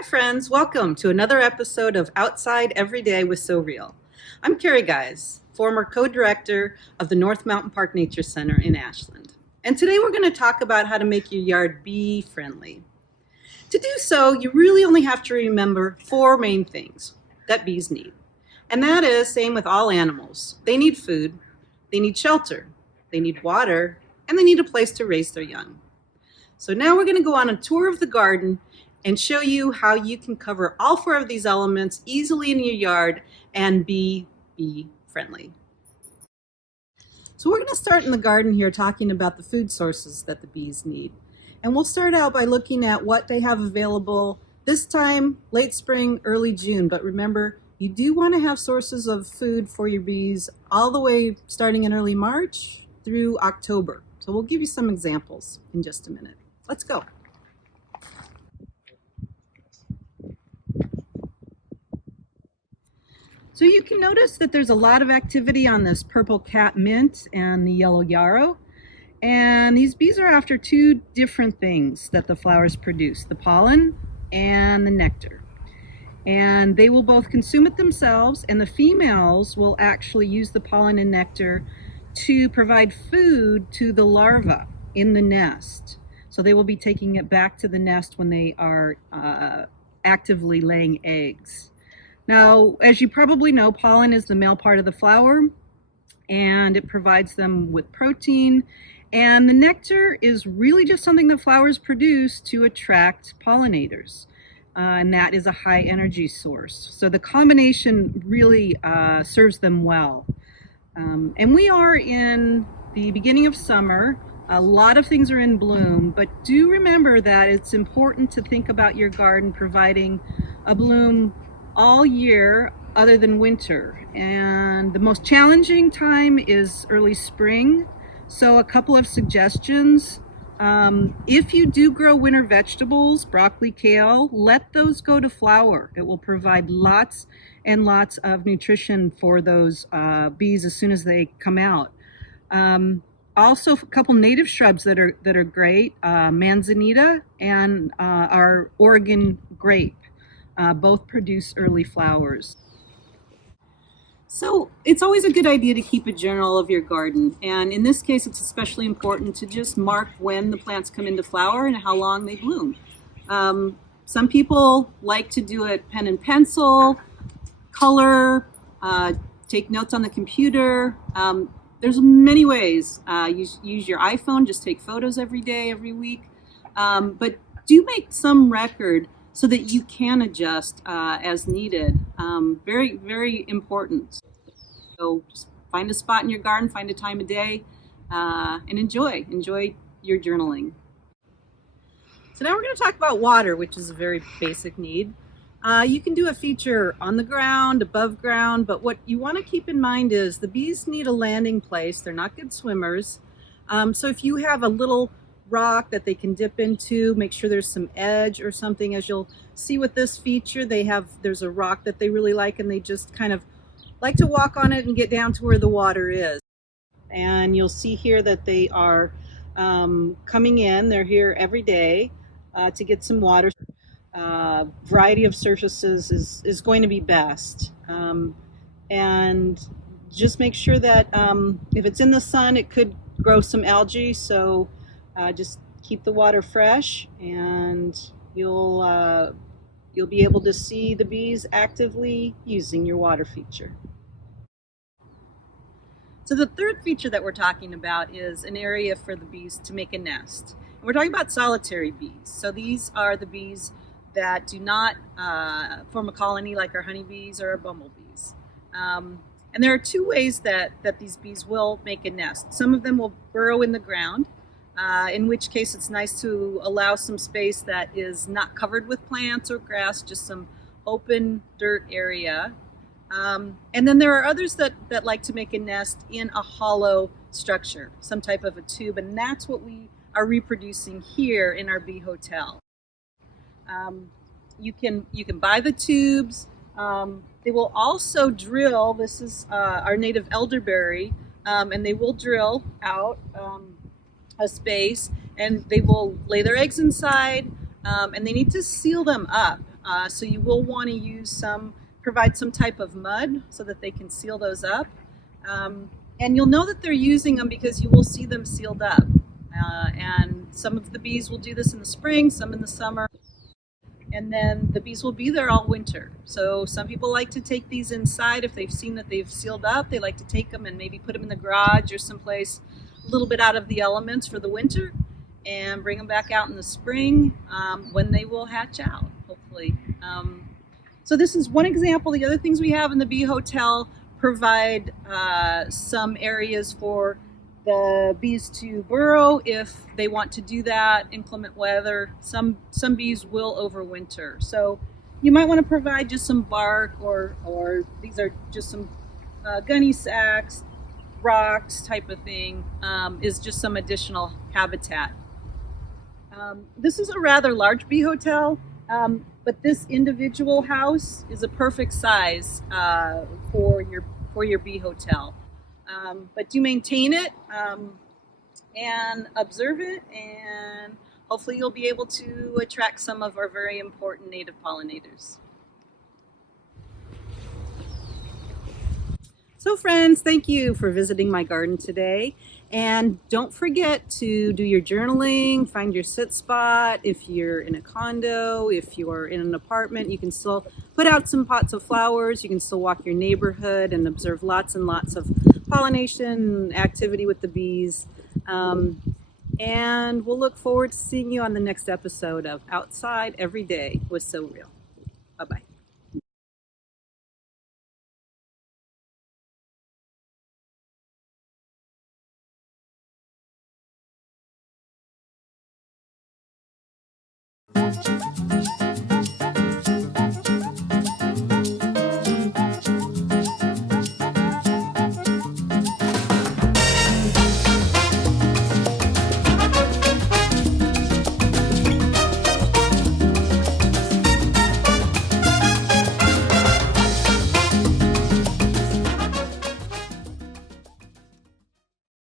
Hi friends, welcome to another episode of Outside Every Day with So Real. I'm Carrie Guys, former co-director of the North Mountain Park Nature Center in Ashland. And today we're going to talk about how to make your yard bee friendly. To do so, you really only have to remember four main things that bees need. And that is same with all animals. They need food, they need shelter, they need water, and they need a place to raise their young. So now we're going to go on a tour of the garden and show you how you can cover all four of these elements easily in your yard and be bee friendly. So we're going to start in the garden here talking about the food sources that the bees need. And we'll start out by looking at what they have available this time, late spring, early June. But remember, you do want to have sources of food for your bees all the way starting in early March through October. So we'll give you some examples in just a minute. Let's go. So you can notice that there's a lot of activity on this purple cat mint and the yellow yarrow. And these bees are after two different things that the flowers produce, the pollen and the nectar. And they will both consume it themselves, and the females will actually use the pollen and nectar to provide food to the larvae in the nest. So they will be taking it back to the nest when they are actively laying eggs. Now, as you probably know, pollen is the male part of the flower, and it provides them with protein. And the nectar is really just something that flowers produce to attract pollinators. And that is a high energy source. So the combination really serves them well. And we are in the beginning of summer. A lot of things are in bloom, but do remember that it's important to think about your garden providing a bloom all year other than winter. And the most challenging time is early spring. So a couple of suggestions. If you do grow winter vegetables, broccoli, kale, let those go to flower. It will provide lots and lots of nutrition for those bees as soon as they come out. Also, a couple native shrubs that are great, manzanita and our Oregon grape. Both produce early flowers. So it's always a good idea to keep a journal of your garden, and in this case it's especially important to just mark when the plants come into flower and how long they bloom. Some people like to do it pen and pencil, color, take notes on the computer. There's many ways. Use your iPhone, just take photos every day, every week, but do make some record so that you can adjust as needed. Very, very important. So just find a spot in your garden, find a time of day, and enjoy your journaling. So now we're going to talk about water, which is a very basic need. You can do a feature on the ground, above ground, but what you want to keep in mind is the bees need a landing place. They're not good swimmers. So if you have a little rock that they can dip into, make sure there's some edge or something. As you'll see with this feature, there's a rock that they really like, and they just kind of like to walk on it and get down to where the water is. And you'll see here that they are coming in. They're here every day to get some water. Variety of surfaces is going to be best. And just make sure that if it's in the sun, it could grow some algae. So just keep the water fresh, and you'll be able to see the bees actively using your water feature. So the third feature that we're talking about is an area for the bees to make a nest. And we're talking about solitary bees. So these are the bees that do not form a colony like our honeybees or our bumblebees. And there are two ways that these bees will make a nest. Some of them will burrow in the ground, in which case it's nice to allow some space that is not covered with plants or grass, just some open dirt area. And then there are others that like to make a nest in a hollow structure, some type of a tube, and that's what we are reproducing here in our bee hotel. You can buy the tubes. They will also drill. This is our native elderberry, and they will drill out a space, and they will lay their eggs inside, and they need to seal them up. So you will want to provide some type of mud so that they can seal those up. And you'll know that they're using them because you will see them sealed up. And some of the bees will do this in the spring, some in the summer. And then the bees will be there all winter. So some people like to take these inside if they've seen that they've sealed up. They like to take them and maybe put them in the garage or someplace a little bit out of the elements for the winter and bring them back out in the spring when they will hatch out, hopefully. So this is one example. The other things we have in the bee hotel provide some areas for the bees to burrow if they want to do that, inclement weather. Some bees will overwinter. So you might want to provide just some bark or these are just some gunny sacks, rocks type of thing, is just some additional habitat. This is a rather large bee hotel, but this individual house is a perfect size for your bee hotel. But do maintain it and observe it, and hopefully you'll be able to attract some of our very important native pollinators. So friends, thank you for visiting my garden today. And don't forget to do your journaling, find your sit spot. If you're in a condo, if you're in an apartment, you can still put out some pots of flowers. You can still walk your neighborhood and observe lots and lots of pollination activity with the bees. And we'll look forward to seeing you on the next episode of Outside Every Day with So Real. Bye-bye.